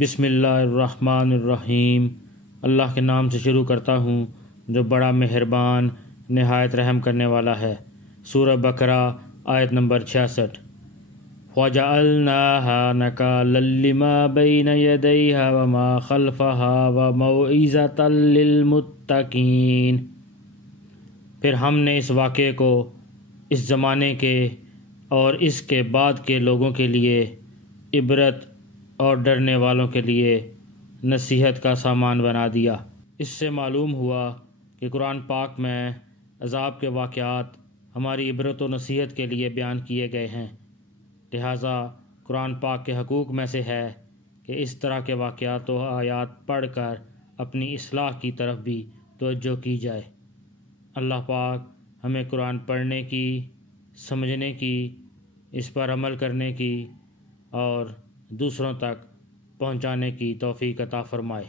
بسم اللہ الرحمن الرحیم۔ اللہ کے نام سے شروع کرتا ہوں جو بڑا مہربان نہایت رحم کرنے والا ہے۔ سورہ بقرہ آیت نمبر 66۔ وَجَعَلْنَاهَا نَكَالًا لِمَا بَيْنَ يَدَيْهَا وَمَا خَلْفَهَا وَمَوْعِظَةً لِلْمُتَّقِينَ۔ پھر ہم نے اس واقعے کو اس زمانے کے اور اس کے بعد کے لوگوں کے لیے عبرت اور ڈرنے والوں کے لیے نصیحت کا سامان بنا دیا۔ اس سے معلوم ہوا کہ قرآن پاک میں عذاب کے واقعات ہماری عبرت و نصیحت کے لیے بیان کیے گئے ہیں، لہٰذا قرآن پاک کے حقوق میں سے ہے کہ اس طرح کے واقعات و آیات پڑھ کر اپنی اصلاح کی طرف بھی توجہ کی جائے۔ اللہ پاک ہمیں قرآن پڑھنے کی، سمجھنے کی، اس پر عمل کرنے کی اور دوسروں تک پہنچانے کی توفیق عطا فرمائے۔